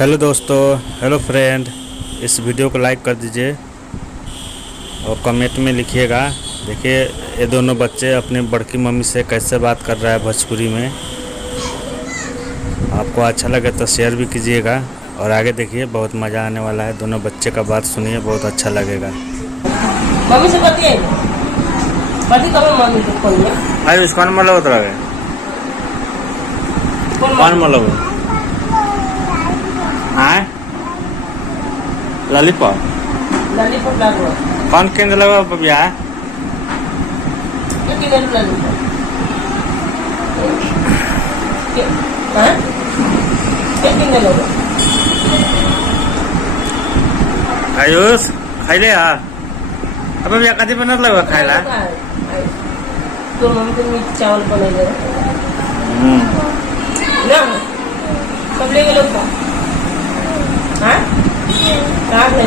Hello दोस्तों, hello friend. इस video को लाइक कर दीजिए और कमेंट में लिखिएगा। देखिए ये दोनों बच्चे अपनी बड़की मम्मी से कैसे बात कर रहा है भोजपुरी में। आपको अच्छा लगे तो शेयर भी कीजिएगा और आगे देखिए, बहुत मज़ा आने वाला है। दोनों बच्चे का बात सुनिए, बहुत अच्छा लगेगा। मम्मी से बतिए बती कब मम्मी को कौन है भाई कौन मतलब उतरा गए कौन मतलब हाँ लॉलीपॉप लॉलीपॉप लागो कौन केंद्र लगा भैया ये किधर लॉलीपॉप के हां के किधर लगो आयुष खाइले हा अब भैया कदी बनत लगा खाइला तो मम्मी को मीट चावल बनाइले ना सब ले गेलो का हां का ले